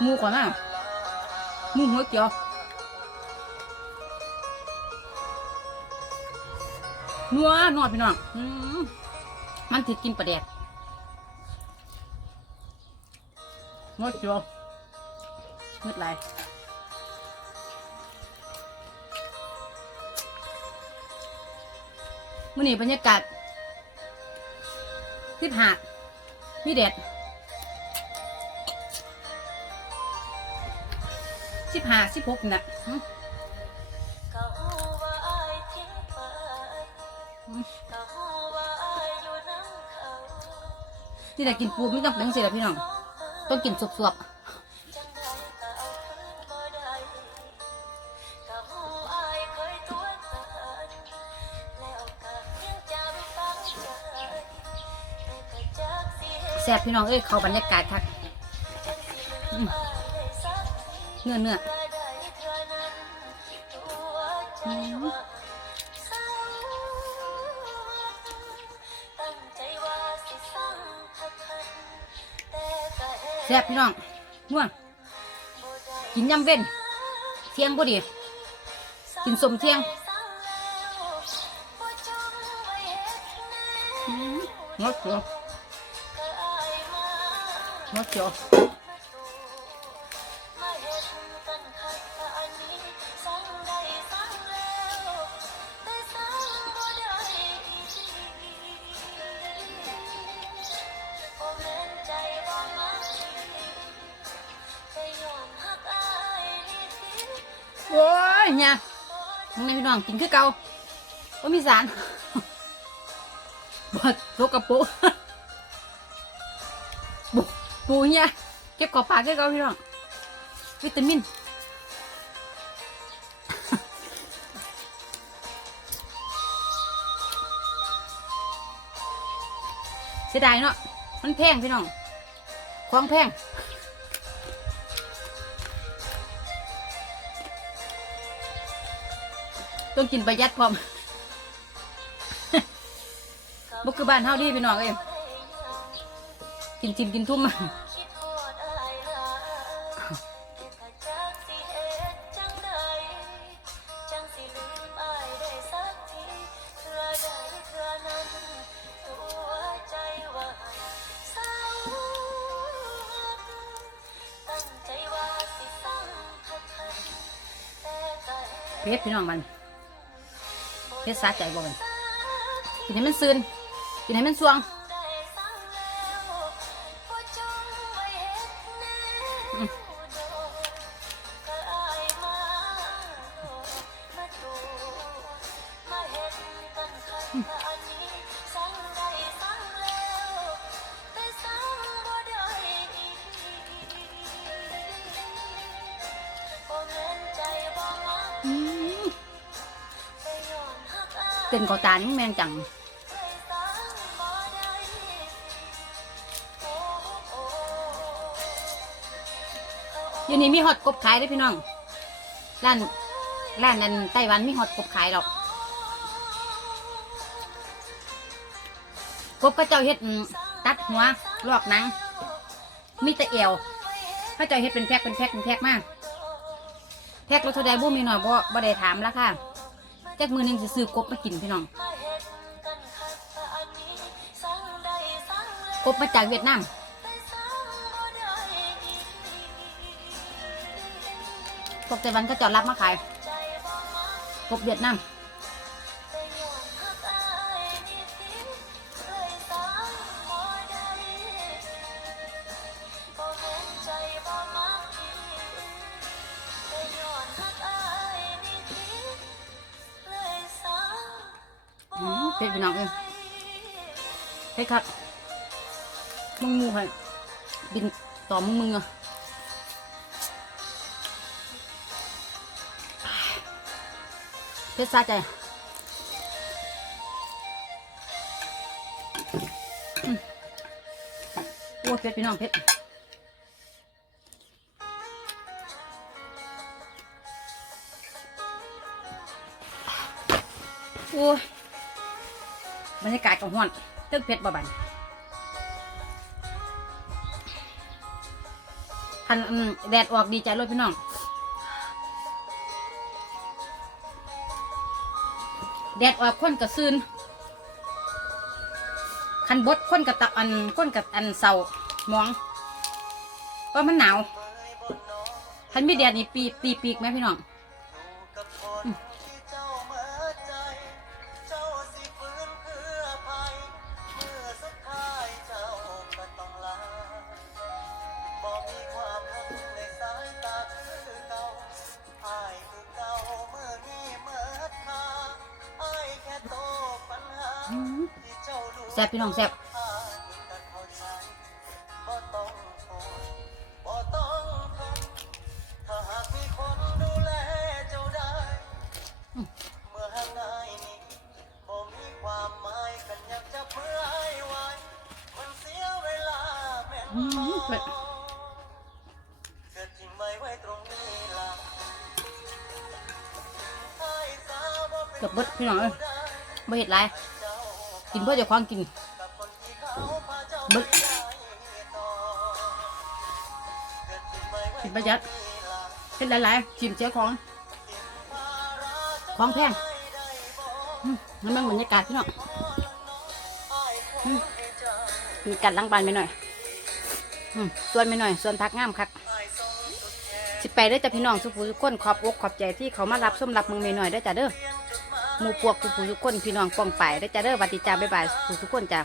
หมูก่อนนะหมูหัวเกียวนัวนวดพี่น้องมันติดกินปลาแดกหัวเกียวมืดไรมื่อนี้บรรยากาศที่หาดมีแดด สิบห้าสิบหกนี่นะอืมก็ฮู้ว่าอายทิ้งไปก็ฮู้ว่าอายอยู่นำเขาที่ไหนกินปูไม่ต้องเป็นเสียพี่น้องต้องกินสวบจังใดก็เอาคืนบ่ได้ก็ฮู้อายเคยตัวกันแล้วก็ยังจำฝังใจแต่ก็จักสิเฮ็ดๆแซ่บพี่น้องเอ้ยเขาบรรยากาศคัก เนื้อเนื้อเมื่อใดเท่านั้นตัวใจว่าเศร้าตั้งใจว่าสิสั่งทักทันแต่ก็เฮ็ดแซ่บพี่น้องนัวบ่ได้กินยำเว้น เที่ยงพอดี กินสมเที่ยงสั่งแล้วบ่จงไว้เฮ็ดแนวอืมงดเจียวก็อายมางดเจียว อ้ยเนี่ยมึงในพี่น้องกินคือเก่าว่ามีสารบดโรกกระปุกปูปูเนี่ยเก็บกรอบปากคือเก่าพี่น้องวิตามินเสียดายเนาะมันแพงพี่น้องของแพง ต้องกินประหยัดพร้อมบุกคือบ้านเฮาดีพี่น้องเอ้ยกินจิ้มกินทุ่มคิดฮอดอายหลายแต่ก็จักสิเฮ็ดจังใดจังสิลืมอายได้สักทีเทื่อใดเทื่อนั้นตัวใจว่าเศร้าตั้งใจว่าสิสั่งทักทันแต่ก็เพชรพี่น้องมัน เฮ็ดสาใจบ่มันกินให้มันซึนกินให้มันสวงได้สั่งแล้วบ่จงไว้เฮ็ดแนวดอกก็อายม กอายเต้นเกาตานี่แมงจังยวนี้มีฮอตกบขายเด้พี่น้อง ร้านร้านนั้นไต้หวันมีฮอตกบขายหรอก กบก็เจ้าเฮ็ดตัดหัวลอกหนัง มีแต่เอวพระเจ้าเฮ็ดเป็นแพ็คเป็นแพ็คเป็นแพ็คมาก แพ็ครถเท่าใดบ่มีหน่อยบ่บ่ได้ถามราคาจักมือหนึงสิซื้อกบมากินพี่น้อง กบมาจากเวียดนามพวกไต้หวันก็จอดรับมาขาย กบเวียดนาม เผ็ดพี่น้องเอ้ยเฮ้ยครับมึงมูให้บินต่อมึงมึงอะเผ็ดสะใจโอ้เผ็ดพี่น้องเผ็ดโอ้ย บรรยากาศก็ห้อนตึกเพชรบ่บันคันแดดออกดีใจเลยพี่น้องแดดออกคนกับซืนคันบดคนกับตะอันคนกับอันเสามองว่ามันหนาวคันมีแดดนี่ปีตีปีกไหมพี่น้อง ตรงนี้ล่ะให้สาวบ่เป็นเกือบเบิดพี่น้องเอ้ยได้บ่เห็ดไรเจ้า กินเพื่อจะควางกินบคนที่เขาพาเจ้าเบิดไปได้ต่อเกิดทิ้งไว้ไว้กินประหยัดเป็นหลายๆชิมเจ้าของ ของแพงนั่นมันบรรยากาศพี่น้องมีกัดล้างบานไปหน่อยส่วนไปหน่อย ส่วนพักงามคักสิไปได้จ้ะพี่น้องสุภูทุกคนขอบอกขอบใจที่เขามารับส้มรับมึงเมหน่อยได้จ้ะเด้อ หมู่พวกสุภูทุกคนพี่น้องป้องไปได้จ้ะเด้อหวัดดีจ้าบ๊ายบายผู้ทุกคนจ้า